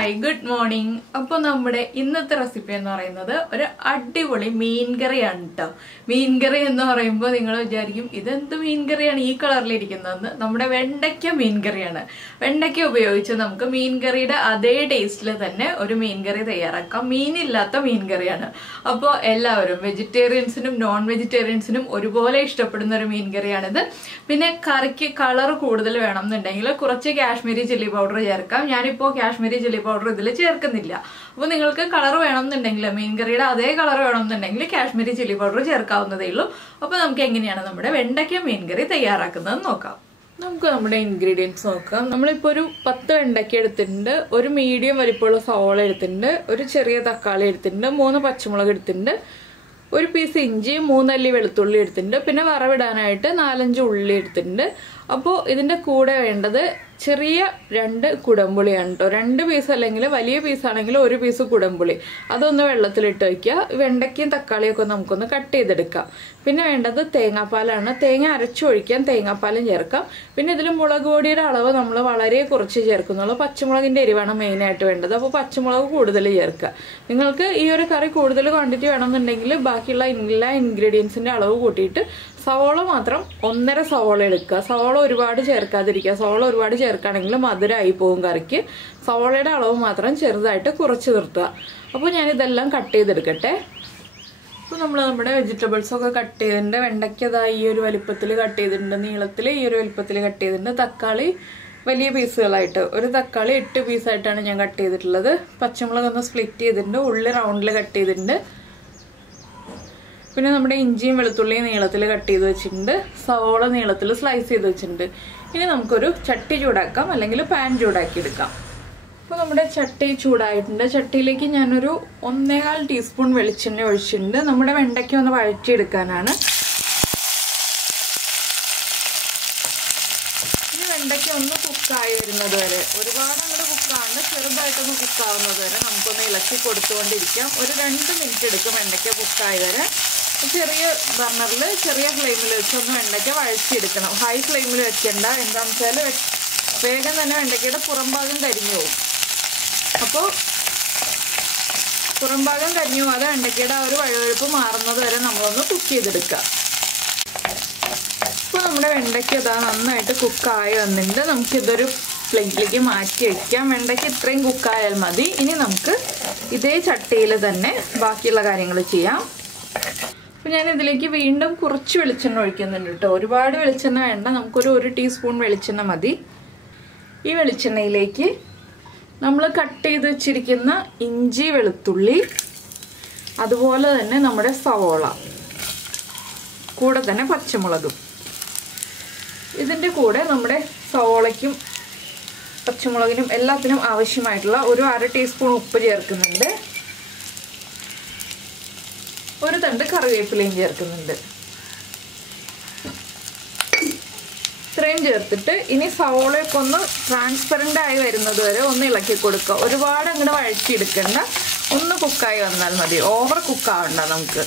Hi, good morning. അപ്പോൾ നമ്മുടെ ഇന്നത്തെ റെസിപ്പി എന്ന് പറയുന്നത് ഒരു അടിപൊളി മീൻ കറിയാണ് ട്ടോ. മീൻ കറി എന്ന് പറയുമ്പോൾ നിങ്ങൾ വിചാരിക്കും ഇതെന്ത് മീൻ കറിയാണ് ഈ കളറിൽ ഇരിക്കുന്നതെന്ന്. നമ്മുടെ വെണ്ടയ്ക്ക മീൻ കറിയാണ്. വെണ്ടയ്ക്ക ഉപയോഗിച്ച് നമുക്ക് മീൻ കറിയുടെ അതേ ടേസ്റ്റിൽ തന്നെ ഒരു മീൻ കറി തയ്യാറാക്കാം. മീനില്ലാത്ത മീൻ കറിയാണ്. അപ്പോൾ എല്ലാവരും വെജിറ്റേറിയൻസിനും നോൺ വെജിറ്റേറിയൻസിനും ഒരുപോലെ ഇഷ്ടപ്പെടുന്ന ഒരു മീൻ കറിയാണിത്. പിന്നെ കറിക്ക് കളർ കൂടുതൽ വേണമെന്നുണ്ടെങ്കിൽ കുറച്ച് കാശ്മീരി ചില്ലി പൗഡർ ചേർക്കാം. ഞാനിപ്പോൾ കാശ്മീരി ചില്ലി പൗഡർ ഇതിൽ ചേർക്കുന്നില്ല. അപ്പോൾ നിങ്ങൾക്ക് കളർ വേണമെന്നുണ്ടെങ്കിൽ മീൻ കറിയുടെ അതേ കളർ വേണമെന്നുണ്ടെങ്കിൽ കാശ്മീരി ചില്ലി പൗഡർ ചേർക്കാവുന്നതേ ഉള്ളൂ. അപ്പോൾ നമുക്ക് എങ്ങനെയാണ് നമ്മുടെ വെണ്ടയ്ക്ക മീൻ കറി തയ്യാറാക്കുന്നത് നോക്കാം. നമുക്ക് നമ്മുടെ ഇൻഗ്രീഡിയൻസ് നോക്കാം. നമ്മളിപ്പോൾ ഒരു 10 വെണ്ടയ്ക്ക എടുത്തിട്ടുണ്ട്, ഒരു മീഡിയം വലിപ്പമുള്ള സവോള എടുത്തിട്ടുണ്ട്, ഒരു ചെറിയ തക്കാളി എടുത്തിട്ടുണ്ട്, 3 പച്ചമുളക് എടുത്തിട്ടുണ്ട്, ഒരു പീസ് ഇഞ്ചി, 3 അല്ലി വെളുത്തുള്ളി എടുത്തിട്ടുണ്ട്, പിന്നെ വറവിടാനായിട്ട് 4-5 ഉള്ളി എടുത്തിട്ടുണ്ട്. അപ്പോൾ ഇതിൻ്റെ കൂടെ വേണ്ടത് ചെറിയ 2 കുടംപുളിയാണ് കേട്ടോ. 2 പീസ് അല്ലെങ്കിൽ വലിയ പീസാണെങ്കിൽ 1 പീസ് കുടംപുളി. അതൊന്ന് വെള്ളത്തിലിട്ട് വയ്ക്കുക. വെണ്ടയ്ക്കയും തക്കാളിയൊക്കെ നമുക്കൊന്ന് കട്ട് ചെയ്തെടുക്കാം. പിന്നെ വേണ്ടത് തേങ്ങാപ്പാലാണ്. തേങ്ങ അരച്ചൊഴിക്കാൻ തേങ്ങാപ്പാലും ചേർക്കാം. പിന്നെ ഇതിൽ മുളക് പൊടിയുടെ അളവ് നമ്മൾ വളരെ കുറച്ച് ചേർക്കുന്നുള്ളൂ. പച്ചമുളകിൻ്റെ എരിവാണ് മെയിനായിട്ട് വേണ്ടത്. അപ്പോൾ പച്ചമുളക് കൂടുതൽ ചേർക്കുക. നിങ്ങൾക്ക് ഈ ഒരു കറി കൂടുതൽ ക്വാണ്ടിറ്റി വേണമെന്നുണ്ടെങ്കിൽ ബാക്കിയുള്ള എല്ലാ ഇൻഗ്രീഡിയൻസിൻ്റെ അളവ് കൂട്ടിയിട്ട് സവോള മാത്രം 1.5 സവോള എടുക്കുക. സവോള ഒരുപാട് ചേർക്കാതിരിക്കുക. സവോള ഒരുപാട് ചേർക്കുകയാണെങ്കിൽ മധുരമായി പോകും കറിക്ക്. സവോളയുടെ അളവ് മാത്രം ചെറുതായിട്ട് കുറച്ച് നിർത്തുക. അപ്പോൾ ഞാനിതെല്ലാം കട്ട് ചെയ്തെടുക്കട്ടെ. അപ്പോൾ നമ്മൾ നമ്മുടെ വെജിറ്റബിൾസൊക്കെ കട്ട് ചെയ്തിട്ടുണ്ട്. വെണ്ടയ്ക്കതാ ഈ ഒരു വലിപ്പത്തിൽ കട്ട് ചെയ്തിട്ടുണ്ട്, നീളത്തിൽ ഈ ഒരു വലിപ്പത്തിൽ കട്ട് ചെയ്തിട്ടുണ്ട്. തക്കാളി വലിയ പീസുകളായിട്ട്, ഒരു തക്കാളി 8 പീസായിട്ടാണ് ഞാൻ കട്ട് ചെയ്തിട്ടുള്ളത്. പച്ചമുളക് ഒന്ന് സ്പ്ലിറ്റ് ചെയ്തിട്ടുണ്ട്, ഉള്ളി റൗണ്ടിൽ കട്ട് ചെയ്തിട്ടുണ്ട്. പിന്നെ നമ്മുടെ ഇഞ്ചിയും വെളുത്തുള്ളിയും നീളത്തിൽ കട്ട് ചെയ്ത് വെച്ചിട്ടുണ്ട്, സവോള നീളത്തിൽ സ്ലൈസ് ചെയ്ത് വെച്ചിട്ടുണ്ട്. ഇനി നമുക്കൊരു ചട്ടി ചൂടാക്കാം, അല്ലെങ്കിൽ പാൻ ചൂടാക്കി എടുക്കാം. അപ്പോൾ നമ്മുടെ ചട്ടി ചൂടായിട്ടുണ്ട്. ചട്ടിയിലേക്ക് ഞാനൊരു 1.25 ടീസ്പൂൺ വെളിച്ചെണ്ണ ഒഴിച്ചിട്ടുണ്ട്. നമ്മുടെ വെണ്ടയ്ക്ക ഒന്ന് വഴറ്റിയെടുക്കാനാണ്. ഇനി വെണ്ടയ്ക്ക ഒന്ന് കുക്കായി വരുന്നത് വരെ, ഒരുപാട് അങ്ങോട്ട് കുക്കാവുണ്ട്, ചെറുതായിട്ടൊന്ന് കുക്കാവുന്നത് വരെ നമുക്കൊന്ന് ഇളക്കി കൊടുത്തുകൊണ്ടിരിക്കാം. ഒരു 2 മിനിറ്റ് എടുക്കും വെണ്ടയ്ക്ക കുക്കായി വരെ. ചെറിയ ബർണറിൽ ചെറിയ ഫ്ലെയിമിൽ വെച്ചൊന്ന് വെണ്ടയ്ക്ക വഴറ്റിയെടുക്കണം. ഹൈ ഫ്ലെയിമിൽ വെക്കേണ്ട. എന്താണെന്ന് വെച്ചാൽ വേഗം തന്നെ വെണ്ടയ്ക്കയുടെ പുറംഭാഗം കരിഞ്ഞു പോകും. അപ്പോൾ പുറംഭാഗം കരിഞ്ഞു പോകാതെ വെണ്ടയ്ക്കയുടെ ആ ഒരു വഴുവഴുപ്പ് മാറുന്നത് വരെ നമ്മളൊന്ന് കുക്ക് ചെയ്തെടുക്കുക. ഇപ്പോൾ നമ്മുടെ വെണ്ടയ്ക്ക ഇതാ നന്നായിട്ട് കുക്കായി വന്നിട്ടുണ്ട്. നമുക്കിതൊരു പ്ലേറ്റിലേക്ക് മാറ്റി വയ്ക്കാം. വെണ്ടയ്ക്ക ഇത്രയും കുക്കായാൽ മതി. ഇനി നമുക്ക് ഇതേ ചട്ടിയിൽ തന്നെ ബാക്കിയുള്ള കാര്യങ്ങൾ ചെയ്യാം. അപ്പോൾ ഞാൻ ഇതിലേക്ക് വീണ്ടും കുറച്ച് വെളിച്ചെണ്ണ ഒഴിക്കുന്നുണ്ട് കേട്ടോ. ഒരുപാട് വെളിച്ചെണ്ണ വേണ്ട, നമുക്കൊരു 1 ടീസ്പൂൺ വെളിച്ചെണ്ണ മതി. ഈ വെളിച്ചെണ്ണയിലേക്ക് നമ്മൾ കട്ട് ചെയ്ത് വെച്ചിരിക്കുന്ന ഇഞ്ചി, വെളുത്തുള്ളി, അതുപോലെ തന്നെ നമ്മുടെ സവോള, കൂടെ തന്നെ പച്ചമുളകും. ഇതിൻ്റെ കൂടെ നമ്മുടെ സവോളയ്ക്കും പച്ചമുളകിനും എല്ലാത്തിനും ആവശ്യമായിട്ടുള്ള ഒരു 1/2 ടീസ്പൂൺ ഉപ്പ് ചേർക്കുന്നുണ്ട്. ഒരു തണ്ട് കറിവേപ്പിലയും ചേർക്കുന്നുണ്ട്. ഇത്രയും ചേർത്തിട്ട് ഇനി സവോളയൊക്കെ ഒന്ന് ട്രാൻസ്പെറൻ്റ് ആയി വരുന്നത് വരെ ഒന്ന് ഇളക്കി കൊടുക്കുക. ഒരുപാട് അങ്ങോട്ട് വഴറ്റിയെടുക്കണ്ട, ഒന്ന് കുക്കായി വന്നാൽ മതി. ഓവർ കുക്കാവണ്ട നമുക്ക്.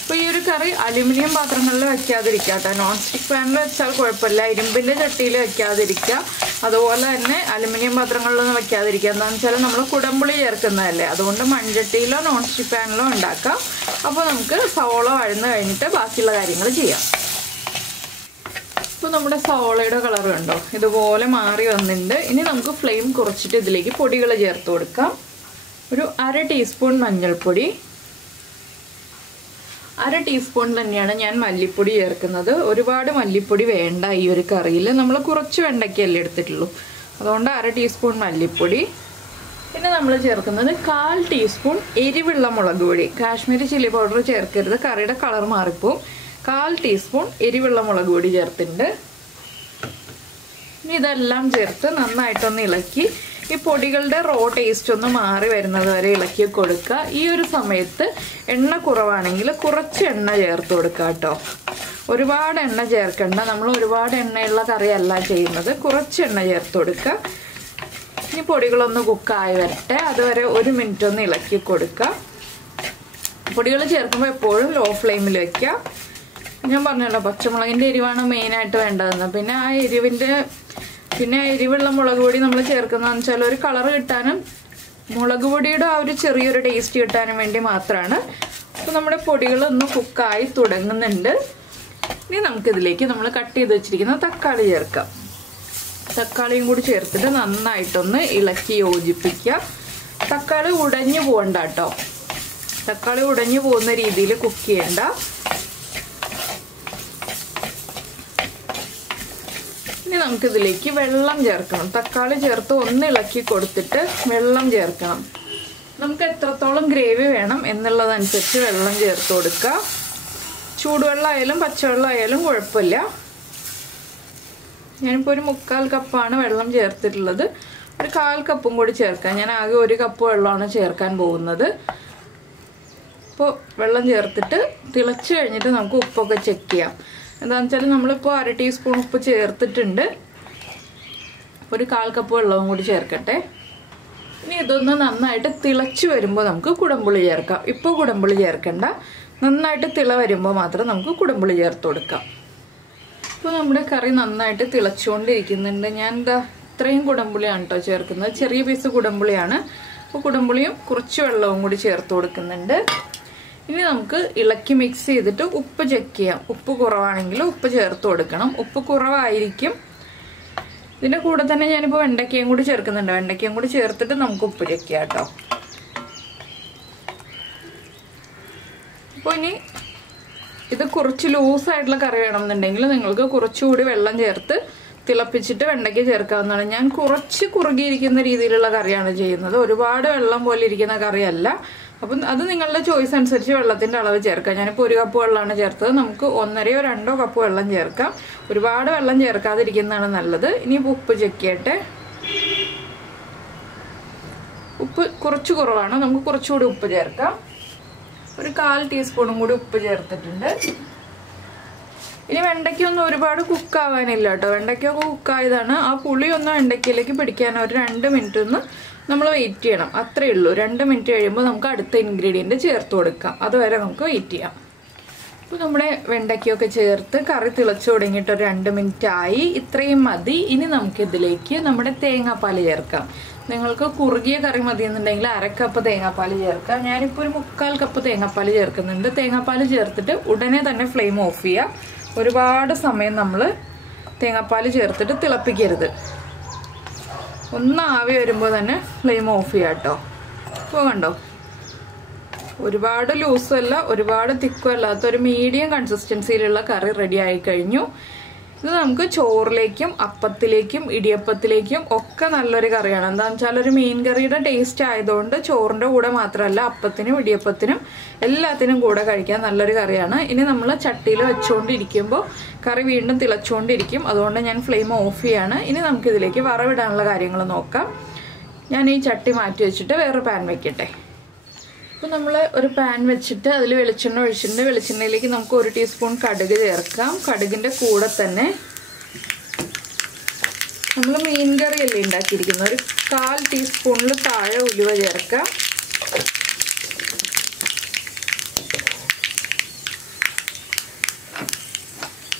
അപ്പോൾ ഈ ഒരു കറി അലുമിനിയം പാത്രങ്ങളിൽ വെക്കാതിരിക്കുക കേട്ടോ. നോൺ സ്റ്റിക്ക് പാനിൽ വെച്ചാൽ കുഴപ്പമില്ല, ഇരുമ്പിൻ്റെ ചട്ടിയിൽ വെക്കാതിരിക്കുക. അതുപോലെ തന്നെ അലുമിനിയം പാത്രങ്ങളിലൊന്നും വെക്കാതിരിക്കുക. എന്താണെന്ന് വെച്ചാൽ നമ്മൾ കുടംപുളി ചേർക്കുന്നതല്ലേ, അതുകൊണ്ട് മൺചട്ടിയിലോ നോൺ സ്റ്റിക്ക് പാനിലോ ഉണ്ടാക്കാം. അപ്പോൾ നമുക്ക് സവോള വഴന്ന് കഴിഞ്ഞിട്ട് ബാക്കിയുള്ള കാര്യങ്ങൾ ചെയ്യാം. ഇപ്പോൾ നമ്മുടെ സവോളയുടെ കളർ കണ്ടോ, ഇതുപോലെ മാറി വന്നിട്ടുണ്ട്. ഇനി നമുക്ക് ഫ്ലെയിം കുറച്ചിട്ട് ഇതിലേക്ക് പൊടികൾ ചേർത്ത് കൊടുക്കാം. ഒരു 1/2 ടീസ്പൂൺ മഞ്ഞൾപ്പൊടി, 1/2 ടീസ്പൂൺ തന്നെയാണ് ഞാൻ മല്ലിപ്പൊടി ചേർക്കുന്നത്. ഒരുപാട് മല്ലിപ്പൊടി വേണ്ട ഈ ഒരു കറിയിൽ, നമ്മൾ കുറച്ച് വെണ്ടയ്ക്കല്ലേ എടുത്തിട്ടുള്ളൂ, അതുകൊണ്ട് 1/2 ടീസ്പൂൺ മല്ലിപ്പൊടി. പിന്നെ നമ്മൾ ചേർക്കുന്നത് 1/4 ടീസ്പൂൺ എരിവുള്ള മുളക് പൊടി. കാശ്മീരി ചില്ലി പൗഡർ ചേർക്കരുത്, കറിയുടെ കളർ മാറിപ്പോവും. 1/4 ടീസ്പൂൺ എരിവുള്ള മുളക് പൊടി ചേർത്തിട്ടുണ്ട്. ഇനി ഇതെല്ലാം ചേർത്ത് നന്നായിട്ടൊന്ന് ഇളക്കി ഈ പൊടികളുടെ റോ ടേസ്റ്റ് ഒന്ന് മാറി വരുന്നത് വരെ ഇളക്കി കൊടുക്കുക. ഈ ഒരു സമയത്ത് എണ്ണ കുറവാണെങ്കിൽ കുറച്ച് എണ്ണ ചേർത്ത് കൊടുക്കുക കേട്ടോ. ഒരുപാട് എണ്ണ ചേർക്കണ്ട, നമ്മൾ ഒരുപാട് എണ്ണയുള്ള കറിയല്ല ചെയ്യുന്നത്. കുറച്ച് എണ്ണ ചേർത്ത് കൊടുക്കുക. ഈ പൊടികളൊന്ന് കുക്കായി വരട്ടെ, അതുവരെ 1 മിനിറ്റ് ഒന്ന് ഇളക്കി കൊടുക്കുക. പൊടികൾ ചേർക്കുമ്പോൾ എപ്പോഴും ലോ ഫ്ലെയിമിൽ വയ്ക്കുക. ഞാൻ പറഞ്ഞല്ലോ പച്ചമുളകിൻ്റെ എരിവാണ് മെയിനായിട്ട് വേണ്ടതെന്ന്. പിന്നെ ആ എരിവിൻ്റെ പിന്നെ എരിവുള്ള മുളക് പൊടി നമ്മൾ ചേർക്കുന്നതെന്ന് വെച്ചാൽ ഒരു കളർ കിട്ടാനും മുളക് പൊടിയുടെ ആ ഒരു ചെറിയൊരു ടേസ്റ്റ് കിട്ടാനും വേണ്ടി മാത്രമാണ്. അപ്പോൾ നമ്മുടെ പൊടികളൊന്ന് കുക്കായി തുടങ്ങുന്നുണ്ട്. ഇനി നമുക്കിതിലേക്ക് നമ്മൾ കട്ട് ചെയ്ത് വെച്ചിരിക്കുന്ന തക്കാളി ചേർക്കാം. തക്കാളിയും കൂടി ചേർത്തിട്ട് നന്നായിട്ടൊന്ന് ഇളക്കി യോജിപ്പിക്കുക. തക്കാളി ഉടഞ്ഞു പോകണ്ട കേട്ടോ, തക്കാളി ഉടഞ്ഞു പോകുന്ന രീതിയിൽ കുക്ക് ചെയ്യണ്ട. ഇനി നമുക്കിതിലേക്ക് വെള്ളം ചേർക്കണം. തക്കാളി ചേർത്ത് ഒന്ന് ഇളക്കി കൊടുത്തിട്ട് വെള്ളം ചേർക്കണം. നമുക്ക് എത്രത്തോളം ഗ്രേവി വേണം എന്നുള്ളതനുസരിച്ച് വെള്ളം ചേർത്ത് കൊടുക്കുക. ചൂടുവെള്ളം ആയാലും പച്ചവെള്ളം ആയാലും കുഴപ്പമില്ല. ഞാനിപ്പോൾ ഒരു 1/4 കപ്പാണ് വെള്ളം ചേർത്തിട്ടുള്ളത്. ഒരു 1/4 കപ്പും കൂടി ചേർക്കാം. ഞാൻ ആകെ 1 കപ്പ് വെള്ളമാണ് ചേർക്കാൻ പോകുന്നത്. അപ്പോൾ വെള്ളം ചേർത്തിട്ട് തിളച്ച് കഴിഞ്ഞിട്ട് നമുക്ക് ഉപ്പൊക്കെ ചെക്ക് ചെയ്യാം. എന്താണെന്ന് വെച്ചാൽ നമ്മളിപ്പോൾ 1/2 ടീസ്പൂൺ ഉപ്പ് ചേർത്തിട്ടുണ്ട്. ഒരു 1/4 കപ്പ് വെള്ളവും കൂടി ചേർക്കട്ടെ. ഇനി ഇതൊന്ന് നന്നായിട്ട് തിളച്ച് വരുമ്പോൾ നമുക്ക് കുടംപുളി ചേർക്കാം. ഇപ്പോൾ കുടംപുളി ചേർക്കണ്ട, നന്നായിട്ട് തിള വരുമ്പോൾ മാത്രം നമുക്ക് കുടംപുളി ചേർത്ത് കൊടുക്കാം. ഇപ്പോൾ നമ്മുടെ കറി നന്നായിട്ട് തിളച്ചുകൊണ്ടിരിക്കുന്നുണ്ട്. ഞാൻ എന്താ ഇത്രയും കുടംപുളിയാണ് കേട്ടോ ചേർക്കുന്നത്, ചെറിയ പീസ് കുടംപുളിയാണ്. അപ്പോൾ കുടംപുളിയും കുറച്ച് വെള്ളവും കൂടി ചേർത്ത് കൊടുക്കുന്നുണ്ട്. ഇനി നമുക്ക് ഇളക്കി മിക്സ് ചെയ്തിട്ട് ഉപ്പ് ചെക്ക് ചെയ്യാം. ഉപ്പ് കുറവാണെങ്കിൽ ഉപ്പ് ചേർത്ത് കൊടുക്കണം. ഉപ്പ് കുറവായിരിക്കും. ഇതിൻ്റെ കൂടെ തന്നെ ഞാനിപ്പോൾ വെണ്ടയ്ക്കയും കൂടി ചേർക്കുന്നുണ്ട്. വെണ്ടയ്ക്കയും കൂടി ചേർത്തിട്ട് നമുക്ക് ഉപ്പ് ചെക്ക് ചെയ്യാം കേട്ടോ. അപ്പോൾ ഇനി ഇത് കുറച്ച് ലൂസായിട്ടുള്ള കറി വേണമെന്നുണ്ടെങ്കിൽ നിങ്ങൾക്ക് കുറച്ചുകൂടി വെള്ളം ചേർത്ത് തിളപ്പിച്ചിട്ട് വെണ്ടയ്ക്ക ചേർക്കാവുന്നതാണ്. ഞാൻ കുറച്ച് കുറുകിയിരിക്കുന്ന രീതിയിലുള്ള കറിയാണ് ചെയ്യുന്നത്, ഒരുപാട് വെള്ളം പോലെ ഇരിക്കുന്ന കറിയല്ല. അപ്പം അത് നിങ്ങളുടെ ചോയ്സ് അനുസരിച്ച് വെള്ളത്തിൻ്റെ അളവ് ചേർക്കാം. ഞാനിപ്പോൾ 1 കപ്പ് വെള്ളമാണ് ചേർത്തത്. നമുക്ക് 1.5 or 2 കപ്പ് വെള്ളം ചേർക്കാം. ഒരുപാട് വെള്ളം ചേർക്കാതിരിക്കുന്നതാണ് നല്ലത്. ഇനി ഉപ്പ് ചെക്ക് ചെയ്യട്ടെ. ഉപ്പ് കുറച്ച് കുറവാണ്, നമുക്ക് കുറച്ചുകൂടി ഉപ്പ് ചേർക്കാം. ഒരു 1/4 ടീസ്പൂണും കൂടി ഉപ്പ് ചേർത്തിട്ടുണ്ട്. ഇനി വെണ്ടയ്ക്കൊന്നും ഒരുപാട് കുക്കാവാനില്ല കേട്ടോ. വെണ്ടയ്ക്കൊക്കെ കുക്കായതാണ്. ആ പുളിയൊന്നും വെണ്ടയ്ക്കയിലേക്ക് പിടിക്കാൻ ഒരു 2 മിനിറ്റ് ഒന്ന് നമ്മൾ വെയിറ്റ് ചെയ്യണം. അത്രയേ ഉള്ളൂ. 2 മിനിറ്റ് കഴിയുമ്പോൾ നമുക്ക് അടുത്ത ഇൻഗ്രീഡിയൻറ്റ് ചേർത്ത് കൊടുക്കാം. അതുവരെ നമുക്ക് വെയിറ്റ് ചെയ്യാം. അപ്പോൾ നമ്മുടെ വെണ്ടയ്ക്കൊക്കെ ചേർത്ത് കറി തിളച്ചു തുടങ്ങിയിട്ട് ഒരു 2 മിനിറ്റ് ആയി. ഇത്രയും മതി. ഇനി നമുക്കിതിലേക്ക് നമ്മുടെ തേങ്ങാപ്പാൽ ചേർക്കാം. നിങ്ങൾക്ക് കുറുകിയ കറി മതി എന്നുണ്ടെങ്കിൽ 1/2 കപ്പ് തേങ്ങാപ്പാൽ ചേർക്കാം. ഞാനിപ്പോൾ ഒരു 1/4 കപ്പ് തേങ്ങാപ്പാൽ ചേർക്കുന്നുണ്ട്. തേങ്ങാപ്പാൽ ചേർത്തിട്ട് ഉടനെ തന്നെ ഫ്ലെയിം ഓഫ് ചെയ്യുക. ഒരുപാട് സമയം നമ്മൾ തേങ്ങാപ്പാൽ ചേർത്തിട്ട് തിളപ്പിക്കരുത്. ഒന്ന് ആവി വരുമ്പോൾ തന്നെ ഫ്ലെയിം ഓഫ് ചെയ്യാം കേട്ടോ. ഇപ്പോൾ കണ്ടോ, ഒരുപാട് ലൂസും അല്ല ഒരുപാട് തിക്കും അല്ലാത്ത ഒരു മീഡിയം കൺസിസ്റ്റൻസിയിലുള്ള കറി റെഡി ആയി കഴിഞ്ഞു. ഇത് നമുക്ക് ചോറിലേക്കും അപ്പത്തിലേക്കും ഇടിയപ്പത്തിലേക്കും ഒക്കെ നല്ലൊരു കറിയാണ്. എന്താണെന്ന് വെച്ചാൽ ഒരു മീൻ കറിയുടെ ടേസ്റ്റ് ആയതുകൊണ്ട് ചോറിൻ്റെ കൂടെ മാത്രമല്ല അപ്പത്തിനും ഇടിയപ്പത്തിനും എല്ലാത്തിനും കൂടെ കഴിക്കാൻ നല്ലൊരു കറിയാണ്. ഇനി നമ്മൾ ചട്ടിയിൽ വെച്ചുകൊണ്ടിരിക്കുമ്പോൾ കറി വീണ്ടും തിളച്ചുകൊണ്ടിരിക്കും. അതുകൊണ്ട് ഞാൻ ഫ്ലെയിം ഓഫ് ചെയ്യാണ്. ഇനി നമുക്കിതിലേക്ക് വറവിടാനുള്ള കാര്യങ്ങൾ നോക്കാം. ഞാൻ ഈ ചട്ടി മാറ്റി വെച്ചിട്ട് വേറെ പാൻ വെക്കട്ടെ. അപ്പോൾ നമ്മൾ ഒരു പാൻ വെച്ചിട്ട് അതിൽ വെളിച്ചെണ്ണ ഒഴിച്ചിട്ടുണ്ട്. വെളിച്ചെണ്ണയിലേക്ക് നമുക്ക് 1 ടീസ്പൂൺ കടുക് ചേർക്കാം. കടുകിൻ്റെ കൂടെ തന്നെ നമ്മൾ മീൻ കറിയല്ലേ ഉണ്ടാക്കിയിരിക്കുന്നത്, ഒരു 1/4 ടീസ്പൂണിൽ താഴെ ഉലുവ ചേർക്കാം.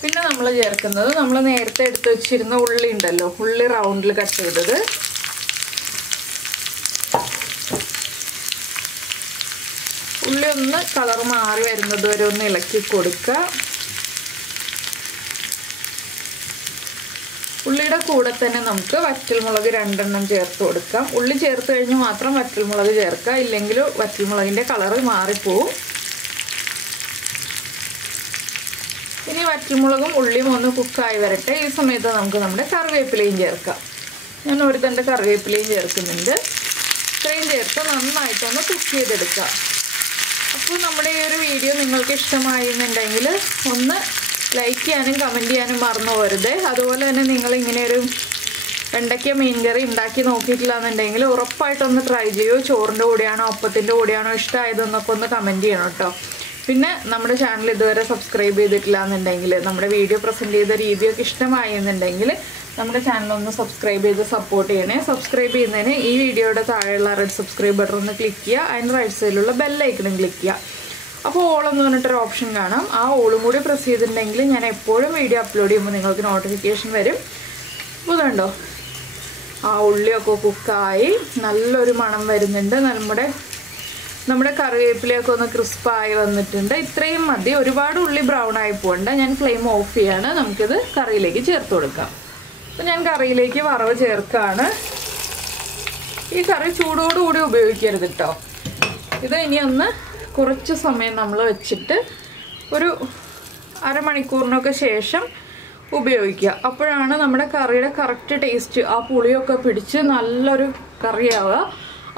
പിന്നെ നമ്മൾ ചേർക്കുന്നത് നമ്മൾ നേരത്തെ എടുത്ത് വെച്ചിരുന്ന ഉള്ളി ഉണ്ടല്ലോ, ഉള്ളി റൗണ്ടിൽ കട്ട് ചെയ്തത്. ഉള്ളി ഒന്ന് കളർ മാറി വരുന്നത് വരെ ഒന്ന് ഇളക്കി കൊടുക്കുക. ഉള്ളിയുടെ കൂടെ തന്നെ നമുക്ക് വറ്റൽമുളക് 2 എണ്ണം ചേർത്ത് കൊടുക്കാം. ഉള്ളി ചേർത്ത് കഴിഞ്ഞ് മാത്രം വറ്റൽമുളക് ചേർക്കുക, ഇല്ലെങ്കിൽ വറ്റൽമുളകിൻ്റെ കളറ് മാറിപ്പോവും. ഇനി വറ്റൽമുളകും ഉള്ളിയും ഒന്ന് കുക്കായി വരട്ടെ. ഈ സമയത്ത് നമുക്ക് നമ്മുടെ കറിവേപ്പിലയും ചേർക്കാം. ഞാൻ 1 തണ്ട് കറിവേപ്പിലയും ചേർക്കുന്നുണ്ട്. ഇത്രയും ചേർത്ത് നന്നായിട്ടൊന്ന് കുക്ക് ചെയ്തെടുക്കാം. അപ്പോൾ നമ്മുടെ ഈ ഒരു വീഡിയോ നിങ്ങൾക്ക് ഇഷ്ടമായി എന്നുണ്ടെങ്കിൽ ഒന്ന് ലൈക്ക് ചെയ്യാനും കമൻറ്റ് ചെയ്യാനും മറന്നു പോകരുത്. അതുപോലെ തന്നെ നിങ്ങൾ ഇങ്ങനെ ഒരു വെണ്ടയ്ക്ക മീൻ കറി ഉണ്ടാക്കി നോക്കിയിട്ടില്ല എന്നുണ്ടെങ്കിൽ ഉറപ്പായിട്ടൊന്ന് ട്രൈ ചെയ്യൂ. ചോറിൻ്റെ കൂടെയാണോ അപ്പത്തിൻ്റെ കൂടെയാണോ ഇഷ്ടമായതെന്നൊക്കെ ഒന്ന് കമൻറ്റ് ചെയ്യണം കേട്ടോ. പിന്നെ നമ്മുടെ ചാനൽ ഇതുവരെ സബ്സ്ക്രൈബ് ചെയ്തിട്ടില്ല എന്നുണ്ടെങ്കിൽ, നമ്മുടെ വീഡിയോ പ്രസൻറ്റ് ചെയ്ത രീതിയൊക്കെ ഇഷ്ടമായി എന്നുണ്ടെങ്കിൽ നമ്മുടെ ചാനലൊന്ന് സബ്സ്ക്രൈബ് ചെയ്ത് സപ്പോർട്ട് ചെയ്യണേ. സബ്സ്ക്രൈബ് ചെയ്യുന്നതിന് ഈ വീഡിയോയുടെ താഴെയുള്ള റെഡ് സബ്സ്ക്രൈബ് ബട്ടൺ ഒന്ന് ക്ലിക്ക് ചെയ്യുക. അതിന് റൈറ്റ് സൈഡിലുള്ള ബെല്ലൈക്കണും ക്ലിക്ക് ചെയ്യുക. അപ്പോൾ ഓളെന്ന് പറഞ്ഞിട്ടൊരു ഓപ്ഷൻ കാണാം. ആ ഓളും കൂടി പ്രസ് ചെയ്തിട്ടുണ്ടെങ്കിൽ ഞാൻ എപ്പോഴും വീഡിയോ അപ്ലോഡ് ചെയ്യുമ്പോൾ നിങ്ങൾക്ക് നോട്ടിഫിക്കേഷൻ വരും. അപ്പോൾ കണ്ടോ ആ ഉള്ളിയൊക്കെ കുക്കായി നല്ലൊരു മണം വരുന്നുണ്ട്. നമ്മുടെ കറിവേപ്പിലയൊക്കെ ഒന്ന് ക്രിസ്പായി വന്നിട്ടുണ്ട്. ഇത്രയും മതി, ഒരുപാട് ഉള്ളി ബ്രൗൺ ആയി പോകണ്ട. ഞാൻ ഫ്ലെയിം ഓഫ് ചെയ്യാണ്. നമുക്കിത് കറിയിലേക്ക് ചേർത്ത് കൊടുക്കാം. അപ്പം ഞാൻ കറിയിലേക്ക് വറവ് ചേർക്കാണ്. ഈ കറി ചൂടോടുകൂടി ഉപയോഗിക്കരുത് കേട്ടോ. ഇത് ഇനി ഒന്ന് കുറച്ച് സമയം നമ്മൾ വെച്ചിട്ട് ഒരു അരമണിക്കൂറിനൊക്കെ ശേഷം ഉപയോഗിക്കുക. അപ്പോഴാണ് നമ്മുടെ കറിയുടെ കറക്റ്റ് ടേസ്റ്റ്, ആ പുളിയൊക്കെ പിടിച്ച് നല്ലൊരു കറിയാവുക.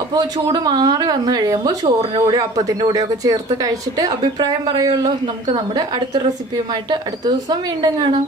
അപ്പോൾ ചൂട് മാറി വന്നു കഴിയുമ്പോൾ ചോറിൻ്റെ കൂടെ അപ്പത്തിൻ്റെ കൂടെയൊക്കെ ചേർത്ത് കഴിച്ചിട്ട് അഭിപ്രായം പറയുമല്ലോ. നമുക്ക് നമ്മുടെ അടുത്ത റെസിപ്പിയുമായിട്ട് അടുത്ത ദിവസം വീണ്ടും കാണാം.